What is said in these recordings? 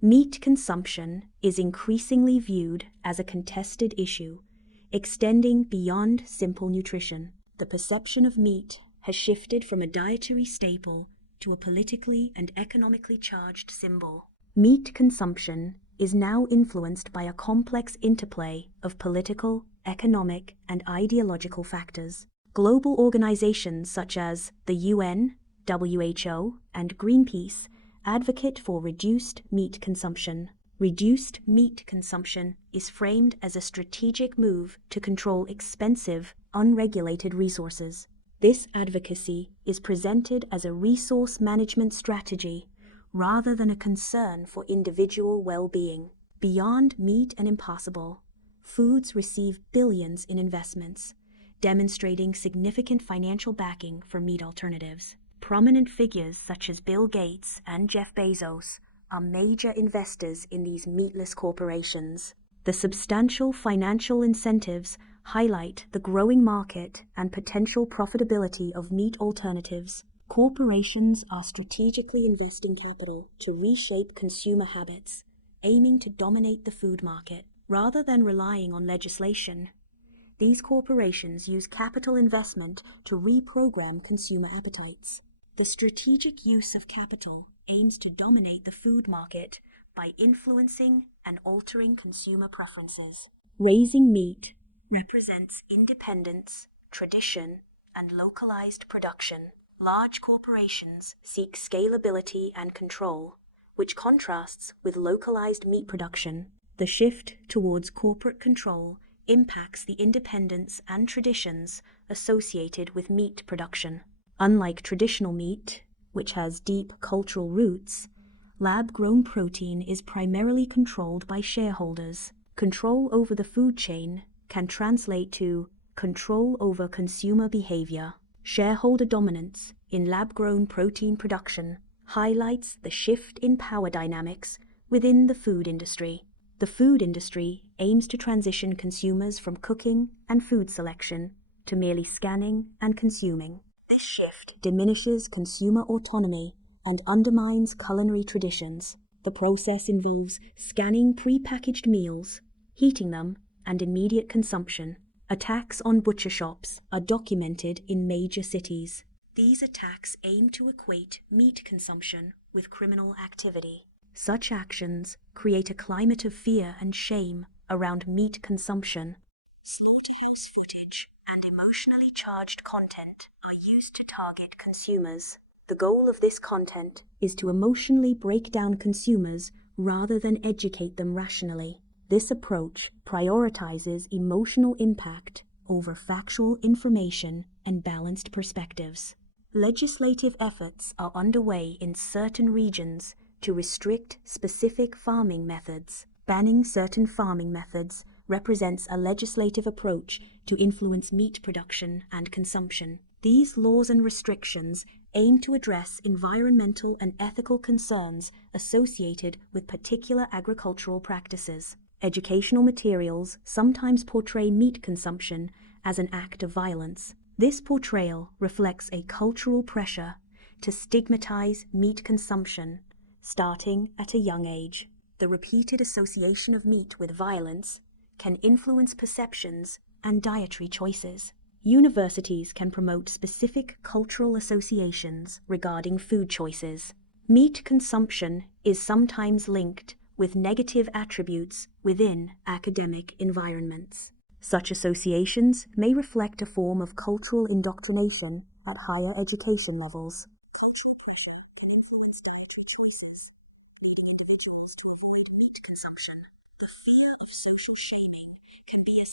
Meat consumption is increasingly viewed as a contested issue, extending beyond simple nutrition. The perception of meat has shifted from a dietary staple to a politically and economically charged symbol. Meat consumption is now influenced by a complex interplay of political, economic, and ideological factors. Global organizations such as the UN, WHO, and Greenpeace advocate for reduced meat consumption. Reduced meat consumption is framed as a strategic move to control expensive, unregulated resources. This advocacy is presented as a resource management strategy rather than a concern for individual well-being. Beyond meat and impossible, foods receive billions in investments, demonstrating significant financial backing for meat alternatives. Prominent figures such as Bill Gates and Jeff Bezos are major investors in these meatless corporations. The substantial financial incentives highlight the growing market and potential profitability of meat alternatives. Corporations are strategically investing capital to reshape consumer habits, aiming to dominate the food market. Rather than relying on legislation, these corporations use capital investment to reprogram consumer appetites. The strategic use of capital aims to dominate the food market by influencing and altering consumer preferences. Raising meat represents independence, tradition, and localized production. Large corporations seek scalability and control, which contrasts with localized meat production. The shift towards corporate control impacts the independence and traditions associated with meat production. Unlike traditional meat, which has deep cultural roots, lab-grown protein is primarily controlled by shareholders. Control over the food chain can translate to control over consumer behavior. Shareholder dominance in lab-grown protein production highlights the shift in power dynamics within the food industry. The food industry aims to transition consumers from cooking and food selection to merely scanning and consuming. This shift diminishes consumer autonomy and undermines culinary traditions. The process involves scanning pre-packaged meals, heating them, and immediate consumption. Attacks on butcher shops are documented in major cities. These attacks aim to equate meat consumption with criminal activity. Such actions create a climate of fear and shame around meat consumption. Slaughterhouse footage and emotionally charged content are used to target consumers. The goal of this content is to emotionally break down consumers rather than educate them rationally. This approach prioritizes emotional impact over factual information and balanced perspectives. Legislative efforts are underway in certain regions to restrict specific farming methods. Banning certain farming methods represents a legislative approach to influence meat production and consumption. These laws and restrictions aim to address environmental and ethical concerns associated with particular agricultural practices. Educational materials sometimes portray meat consumption as an act of violence. This portrayal reflects a cultural pressure to stigmatize meat consumption starting at a young age. The repeated association of meat with violence can influence perceptions and dietary choices. Universities can promote specific cultural associations regarding food choices. Meat consumption is sometimes linked with negative attributes within academic environments. Such associations may reflect a form of cultural indoctrination at higher education levels.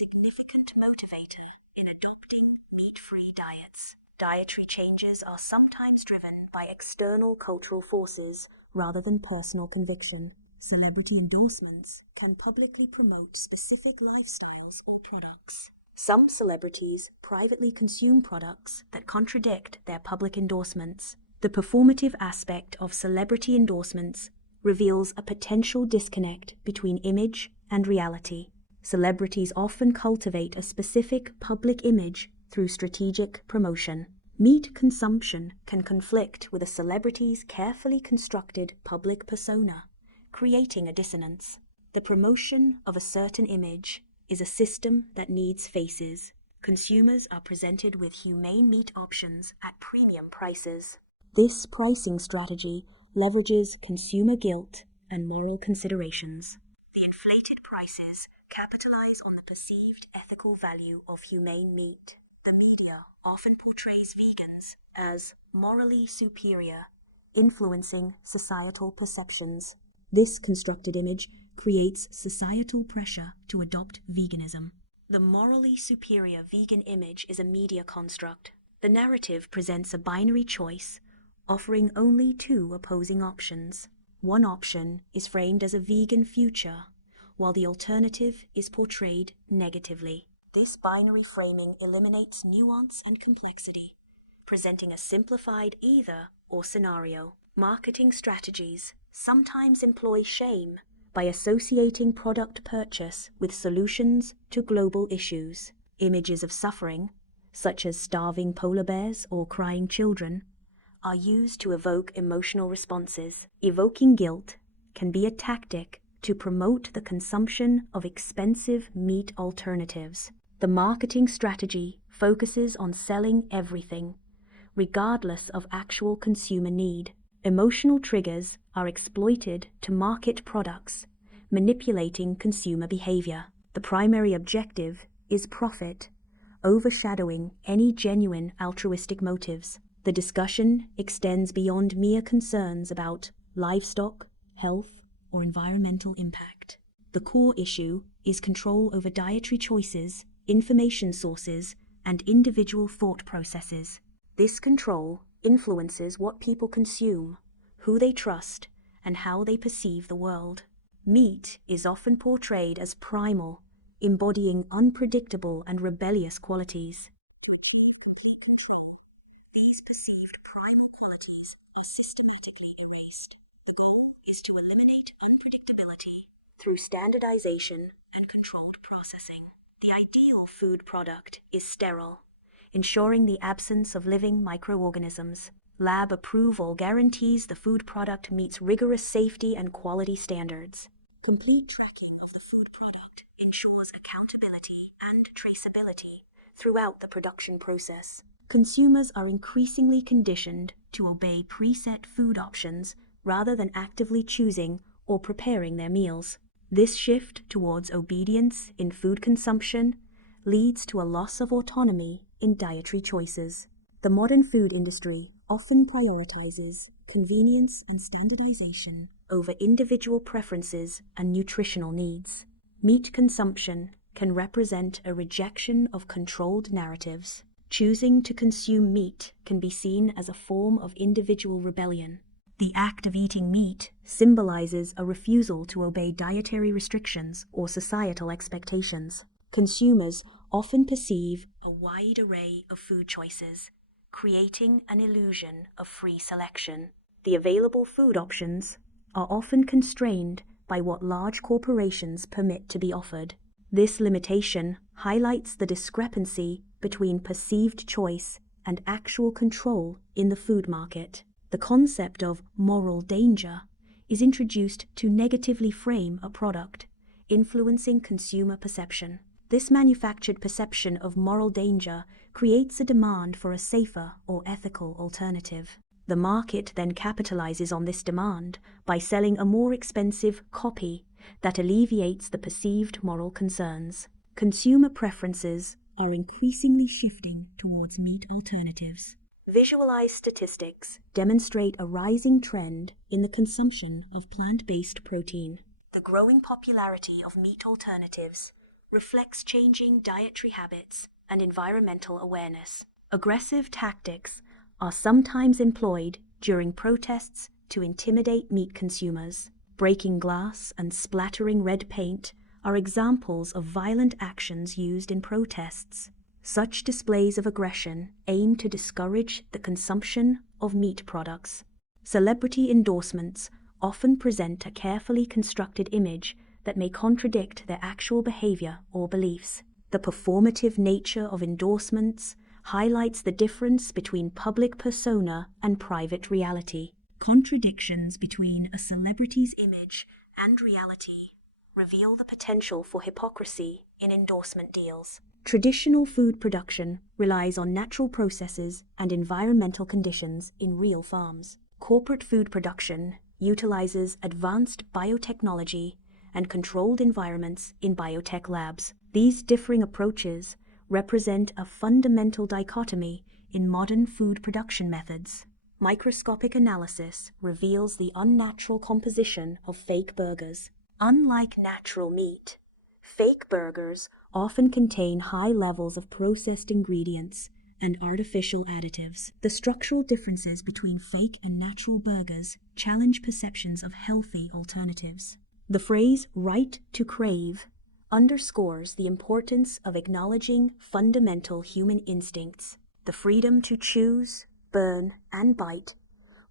Significant motivator in adopting meat-free diets. Dietary changes are sometimes driven by external cultural forces rather than personal conviction. Celebrity endorsements can publicly promote specific lifestyles or products. Some celebrities privately consume products that contradict their public endorsements. The performative aspect of celebrity endorsements reveals a potential disconnect between image and reality. Celebrities often cultivate a specific public image through strategic promotion. Meat consumption can conflict with a celebrity's carefully constructed public persona, creating a dissonance. The promotion of a certain image is a system that needs faces. Consumers are presented with humane meat options at premium prices. This pricing strategy leverages consumer guilt and moral considerations. The inflated prices capitalize on the perceived ethical value of humane meat. The media often portrays vegans as morally superior, influencing societal perceptions. This constructed image creates societal pressure to adopt veganism. The morally superior vegan image is a media construct. The narrative presents a binary choice, offering only two opposing options. One option is framed as a vegan future, while the alternative is portrayed negatively. This binary framing eliminates nuance and complexity, presenting a simplified either-or scenario. Marketing strategies sometimes employ shame by associating product purchase with solutions to global issues. Images of suffering, such as starving polar bears or crying children, are used to evoke emotional responses. Evoking guilt can be a tactic to promote the consumption of expensive meat alternatives. The marketing strategy focuses on selling everything, regardless of actual consumer need. Emotional triggers are exploited to market products, manipulating consumer behavior. The primary objective is profit, overshadowing any genuine altruistic motives. The discussion extends beyond mere concerns about livestock, health, or environmental impact. The core issue is control over dietary choices, information sources, and individual thought processes. This control influences what people consume, who they trust, and how they perceive the world. Meat is often portrayed as primal, embodying unpredictable and rebellious qualities. These perceived primal qualities are systematically erased. The goal is to eliminate unpredictability through standardization and controlled processing. The ideal food product is sterile, ensuring the absence of living microorganisms. Lab approval guarantees the food product meets rigorous safety and quality standards. Complete tracking of the food product ensures accountability and traceability throughout the production process. Consumers are increasingly conditioned to obey preset food options rather than actively choosing or preparing their meals. This shift towards obedience in food consumption leads to a loss of autonomy in dietary choices. The modern food industry often prioritizes convenience and standardization over individual preferences and nutritional needs. Meat consumption can represent a rejection of controlled narratives. Choosing to consume meat can be seen as a form of individual rebellion. The act of eating meat symbolizes a refusal to obey dietary restrictions or societal expectations. Consumers often perceive a wide array of food choices, creating an illusion of free selection. The available food options are often constrained by what large corporations permit to be offered. This limitation highlights the discrepancy between perceived choice and actual control in the food market. The concept of moral danger is introduced to negatively frame a product, influencing consumer perception. This manufactured perception of moral danger creates a demand for a safer or ethical alternative. The market then capitalizes on this demand by selling a more expensive copy that alleviates the perceived moral concerns. Consumer preferences are increasingly shifting towards meat alternatives. Visualized statistics demonstrate a rising trend in the consumption of plant-based protein. The growing popularity of meat alternatives reflects changing dietary habits and environmental awareness. Aggressive tactics are sometimes employed during protests to intimidate meat consumers. Breaking glass and splattering red paint are examples of violent actions used in protests. Such displays of aggression aim to discourage the consumption of meat products. Celebrity endorsements often present a carefully constructed image that may contradict their actual behavior or beliefs. The performative nature of endorsements highlights the difference between public persona and private reality. Contradictions between a celebrity's image and reality reveal the potential for hypocrisy in endorsement deals. Traditional food production relies on natural processes and environmental conditions in real farms. Corporate food production utilizes advanced biotechnology and controlled environments in biotech labs. These differing approaches represent a fundamental dichotomy in modern food production methods. Microscopic analysis reveals the unnatural composition of fake burgers. Unlike natural meat, fake burgers often contain high levels of processed ingredients and artificial additives. The structural differences between fake and natural burgers challenge perceptions of healthy alternatives. The phrase "right to crave" underscores the importance of acknowledging fundamental human instincts. The freedom to choose, burn, and bite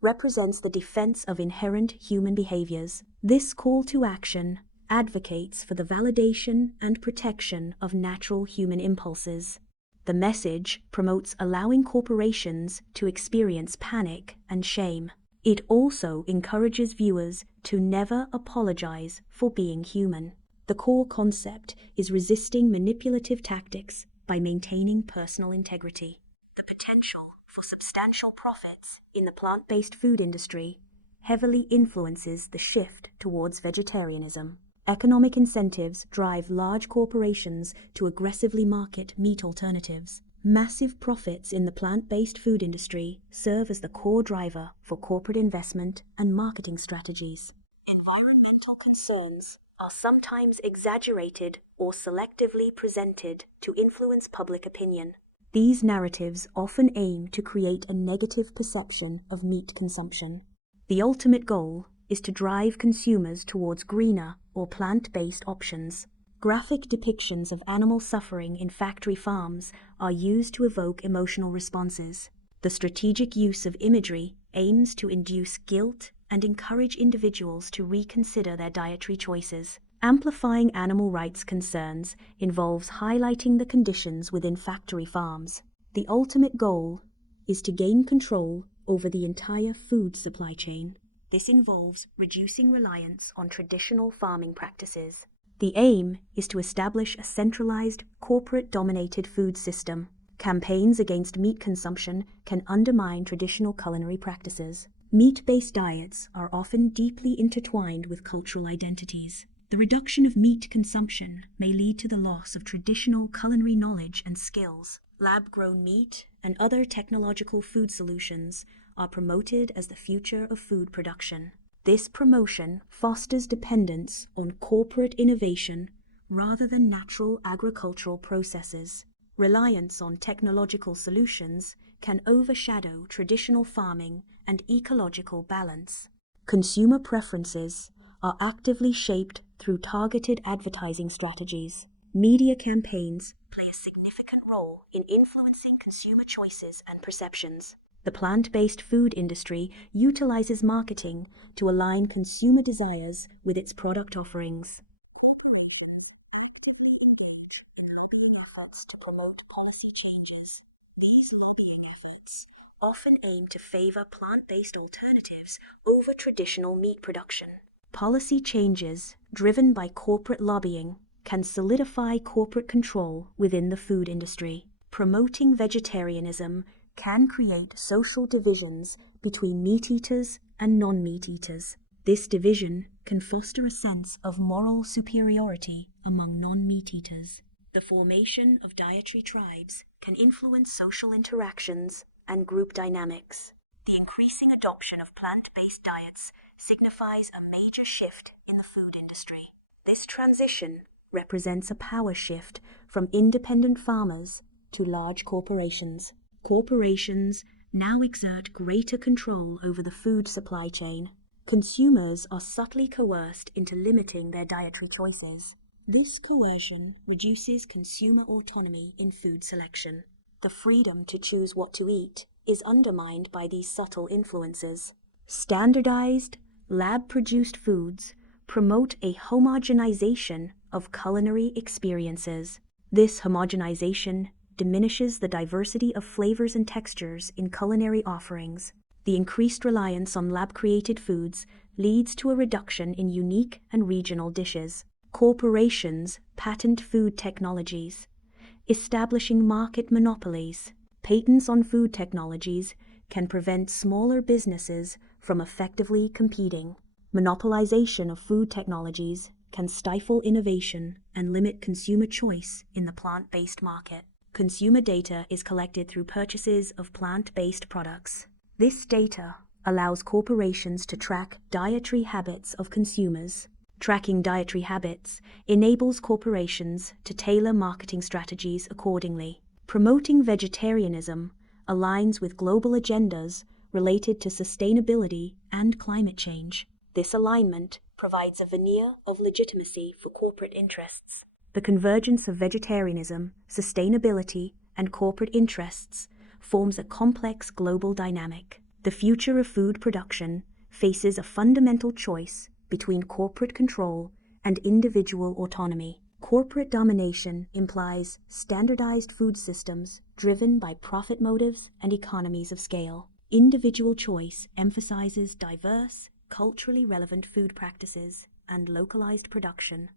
represents the defense of inherent human behaviors. This call to action advocates for the validation and protection of natural human impulses. The message promotes allowing corporations to experience panic and shame. It also encourages viewers to never apologize for being human. The core concept is resisting manipulative tactics by maintaining personal integrity. The potential for substantial profits in the plant-based food industry heavily influences the shift towards vegetarianism. Economic incentives drive large corporations to aggressively market meat alternatives. Massive profits in the plant-based food industry serve as the core driver for corporate investment and marketing strategies. Environmental concerns are sometimes exaggerated or selectively presented to influence public opinion. These narratives often aim to create a negative perception of meat consumption. The ultimate goal is to drive consumers towards greener or plant-based options. Graphic depictions of animal suffering in factory farms are used to evoke emotional responses. The strategic use of imagery aims to induce guilt and encourage individuals to reconsider their dietary choices. Amplifying animal rights concerns involves highlighting the conditions within factory farms. The ultimate goal is to gain control over the entire food supply chain. This involves reducing reliance on traditional farming practices. The aim is to establish a centralized, corporate-dominated food system. Campaigns against meat consumption can undermine traditional culinary practices. Meat-based diets are often deeply intertwined with cultural identities. The reduction of meat consumption may lead to the loss of traditional culinary knowledge and skills. Lab-grown meat and other technological food solutions are promoted as the future of food production. This promotion fosters dependence on corporate innovation rather than natural agricultural processes. Reliance on technological solutions can overshadow traditional farming and ecological balance. Consumer preferences are actively shaped through targeted advertising strategies. Media campaigns play a significant role in influencing consumer choices and perceptions. The plant-based food industry utilizes marketing to align consumer desires with its product offerings. Efforts to promote policy changes. These lobbying efforts often aim to favor plant-based alternatives over traditional meat production. Policy changes driven by corporate lobbying can solidify corporate control within the food industry. Promoting vegetarianism can create social divisions between meat eaters and non-meat eaters. This division can foster a sense of moral superiority among non-meat eaters. The formation of dietary tribes can influence social interactions and group dynamics. The increasing adoption of plant-based diets signifies a major shift in the food industry. This transition represents a power shift from independent farmers to large corporations. Corporations now exert greater control over the food supply chain. Consumers are subtly coerced into limiting their dietary choices. This coercion reduces consumer autonomy in food selection. The freedom to choose what to eat is undermined by these subtle influences. Standardized, lab-produced foods promote a homogenization of culinary experiences. This homogenization diminishes the diversity of flavors and textures in culinary offerings. The The increased reliance on lab-created foods leads to a reduction in unique and regional dishes. Corporations patent food technologies, establishing market monopolies. Patents on food technologies can prevent smaller businesses from effectively competing. Monopolization of food technologies can stifle innovation and limit consumer choice in the plant-based market. Consumer data is collected through purchases of plant-based products. This data allows corporations to track dietary habits of consumers. Tracking dietary habits enables corporations to tailor marketing strategies accordingly. Promoting vegetarianism aligns with global agendas related to sustainability and climate change. This alignment provides a veneer of legitimacy for corporate interests. The convergence of vegetarianism, sustainability, and corporate interests forms a complex global dynamic. The future of food production faces a fundamental choice between corporate control and individual autonomy. Corporate domination implies standardized food systems driven by profit motives and economies of scale. Individual choice emphasizes diverse, culturally relevant food practices and localized production.